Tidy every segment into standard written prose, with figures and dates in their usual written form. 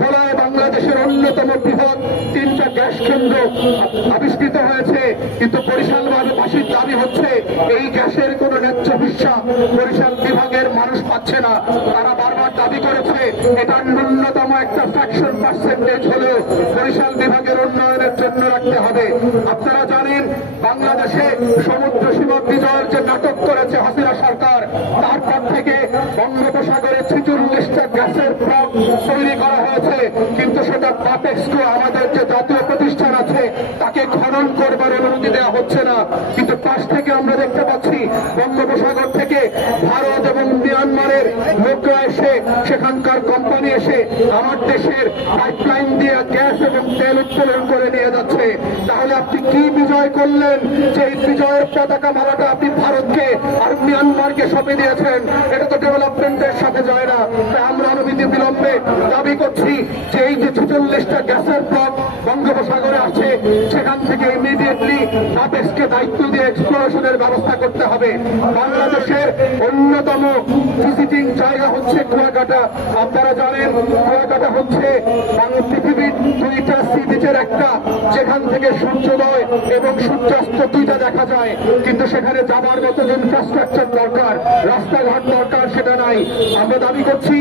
ভোলায় বাংলাদেশের অন্যতম বৃহৎ 3টা গ্যাস কেন্দ্র আবিষ্কৃত হয়েছে, কিন্তু বরিশালবাসীর দাবি হচ্ছে এই গ্যাসের কোন ন্যায্য হিস্সা বরিশাল বিভাগের মানুষ পাচ্ছে না। তারা বারবার দাবি করেছে এটা ন্যূনতম একটা ফ্র্যাকশন পার্সেন্টেজ হলেও বরিশাল বিভাগের উন্নয়নের জন্য রাখতে হবে। আপনারা জানেন বাংলাদেশে সমুদ্র সীমা বিজয়ের যে নাটক করেছে হাসিনা সরকার, তারপর থেকে বঙ্গোপসাগরে 46টা গ্যাসের ব্লক তৈরি করা হয়েছে, কিন্তু সেটা পাপেক্সকো আমাদের যে জাতীয় প্রতিষ্ঠান আছে তাকে খনন করবার অনুমতি দেওয়া হচ্ছে না। কিন্তু পাশ থেকে আমরা দেখতে পাচ্ছি বঙ্গোপসাগর থেকে ভারত এবং মিয়ানমারের লোকরা এসে, সেখানকার কোম্পানি এসে আমার দেশের পাইপলাইন দিয়ে গ্যাস এবং তেল উত্তোলন করে নিয়ে যাচ্ছে। তাহলে আপনি কি বিজয় করলেন যে এই বিজয়ের পতাকা মালাটা আপনি ভারতকে আর মিয়ানমারকে সঁপে দিয়েছেন? এটা তো ডেভেলপমেন্টের সাথে যায় না। তাই আমরা অনবিধি বিলম্বে দাবি করছি যে এই যে 46টা গ্যাসের ব্লক বঙ্গোপসাগরে আছে, সেখান থেকে ইমিডিয়েটলি আবেশকে দায়িত্ব দিয়ে এক্সপ্লোরেশনের ব্যবস্থা করতে হবে। বাংলাদেশের অন্যতম ভিজিটিং জায়গা হচ্ছে কুয়াকাটা। আপনারা জানেন কুয়াকাটা হচ্ছে পৃথিবীর 2টা সি বিচের একটা, যেখান থেকে সূর্যোদয় এবং সূর্যাস্ত 2টা দেখা যায়, কিন্তু সেখানে যাবার মতো ইনফ্রাস্ট্রাকচার দরকার, রাস্তাঘাট দরকার, সেটা নাই। আমরা দাবি করছি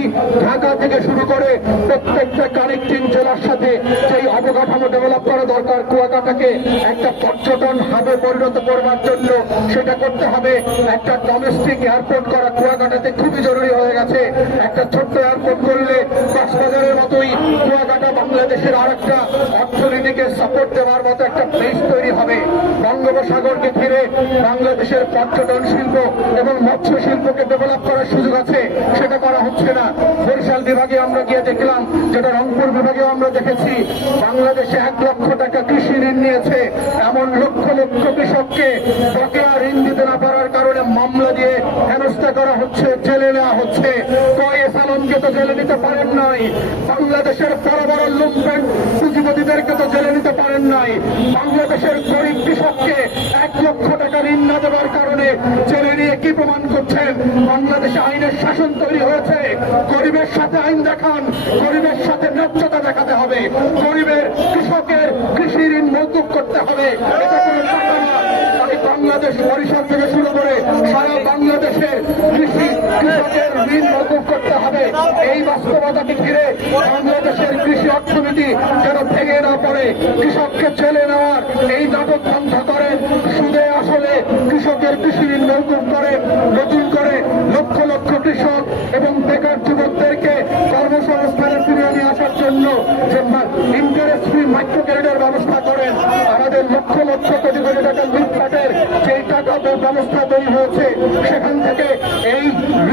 ঢাকা থেকে শুরু করে প্রত্যেকটা কানেক্টিং জেলার সাথে সেই অবকাঠামো ডেভেলপ করা দরকার। কুয়াকাটাকে একটা পর্যটন হাবে পরিণত করবার জন্য সেটা করতে হবে। একটা ডোমেস্টিক এয়ারপোর্ট করা কুয়াকাটাতে খুবই জরুরি হয়ে গেছে। একটা ছোট্ট এয়ারপোর্ট করলে কক্সবাজারের মতোই কুয়াকাটা বাংলাদেশের আর একটা অর্থনীতিকে সাপোর্ট দেওয়ার মতো একটা প্লেস তৈরি হবে। বঙ্গোপসাগরকে ঘিরে বাংলাদেশের পর্যটন শিল্প এবং মৎস্য শিল্পকে ডেভেলপ করার সুযোগ আছে, সেটা করা হচ্ছে না। বরিশাল বিভাগে আমরা গিয়ে দেখলাম, যেটা রংপুর বিভাগেও আমরা দেখেছি, বাংলাদেশে 1 লক্ষ টাকা কৃষি ঋণ নিয়েছে, এমন লক্ষ লক্ষ কৃষককে বকেয়া ঋণ দিতে না পারার কারণে মামলা দিয়ে হেনস্থা করা হচ্ছে, জেলে নেওয়া হচ্ছে। কয়েস আলমকে তো জেলে নিতে পারেন নাই, বাংলাদেশের বড় বড় লুটপাট পুঁজিপতিদেরকে তো জেলে নিতে পারেন নাই। বাংলাদেশের গরিব কৃষককে 1 লক্ষ টাকা ঋণ না দেওয়ার কারণে জেলে নিয়ে কি প্রমাণ করছেন? বাংলাদেশে আইনের শাসন তৈরি হয়েছে, গরিবের সাথে আইন দেখান, গরিবের সাথে ন্যায্যতা দেখাতে হবে, গরিবের কৃষকের কৃষি ঋণ মৌকুব করতে হবে। এটা কোনো টাকা না। বাংলাদেশ বরিশাল থেকে শুরু করে সারা বাংলাদেশের কৃষকের ঋণ মৌকুব করতে হবে। এই বাস্তবতাকে ঘিরে বাংলাদেশের কৃষি অর্থনীতি যেন ভেঙে না পড়ে, কৃষককে জেলে নেওয়ার এই নাটক বন্ধ করেন। সুদে আসলে কৃষকের কৃষি ঋণ মৌকুব করেন, নতুন করে লক্ষ লক্ষ কৃষক এবং বেকার যুবকদেরকে কর্মসংস্থানের ফিরিয়ে নিয়ে আসার জন্য যে ইন্টারেস্ট ফ্রি মাইক্রো ক্রেডিটের ব্যবস্থা করেন। আমাদের লক্ষ লক্ষ কোটি কোটি টাকা লুটপাটের যেই টাকা ব্যবস্থা তৈরি হয়েছে, সেখান থেকে এই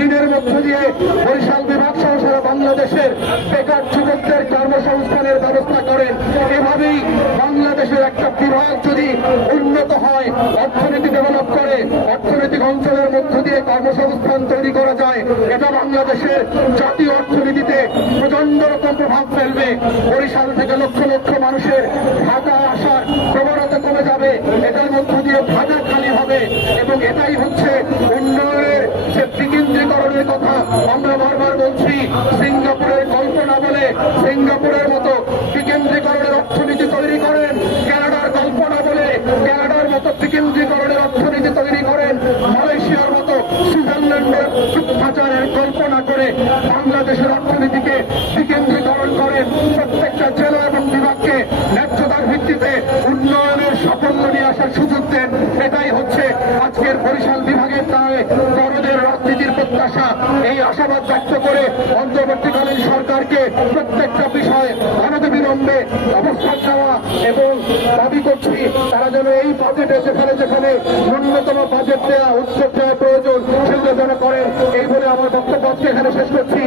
ঋণের মধ্য দিয়ে বরিশাল বিভাগ সহ সারা বাংলাদেশের বেকার যুবকদের কর্মসংস্থানের ব্যবস্থা করেন। এভাবেই বাংলাদেশের একটা বিভাগ যদি উন্নত হয়, অর্থনীতি ডেভেলপ করে, অর্থনৈতিক অঞ্চলের মধ্য দিয়ে কর্মসংস্থান তৈরি করা যায়, এটা বাংলাদেশের জাতীয় অর্থনীতিতে প্রচন্ড রকম প্রভাব ফেলবে। বরিশাল থেকে লক্ষ লক্ষ মানুষের ঢাকা আসার প্রবণতা কমে যাবে, এটার মধ্য দিয়ে ঢাকা খালি হবে, এবং এটাই হচ্ছে উন্নয়নের যে বিকেন্দ্রীকরণের কথা আমরা বারবার বলছি। সিঙ্গাপুরের কল্পনা বলে সিঙ্গাপুরের মতো বিকেন্দ্রীকরণের অর্থনীতি তৈরি করেন, কানাডার কল্পনা বলে কানাডার মতো বিকেন্দ্রীকরণের অর্থনীতি তৈরি করেন, মালয়েশিয়ার মতো সুইজারল্যান্ডের সুখাচারের কল্পনা করে বাংলাদেশের অর্থনীতিকে বিকেন্দ্রীকরণ করেন। প্রত্যেকটা জেলা এবং বিভাগকে ন্যায্যতার ভিত্তিতে উন্নয়নের সাফল্য নিয়ে আসার সুযোগ দেন। এটাই হচ্ছে আজকের বরিশাল বিভাগের দায় বড়দের রাজনীতির প্রত্যাশা। এই আশাবাদ ব্যক্ত করে অন্তর্বর্তীকালীন সরকারকে প্রত্যেকটা বিষয়ে অনতিবিলম্বে অবস্থান নেওয়া এবং দাবি করছি তারা যেন এই বাজেটে যেখানে যেখানে ন্যূনতম বাজেট দেওয়া, উদ্যোগ দেওয়া প্রয়োজন, সেগুলো যেন করেন। এই বলে আমার বক্তব্য এখানে শেষ করছি।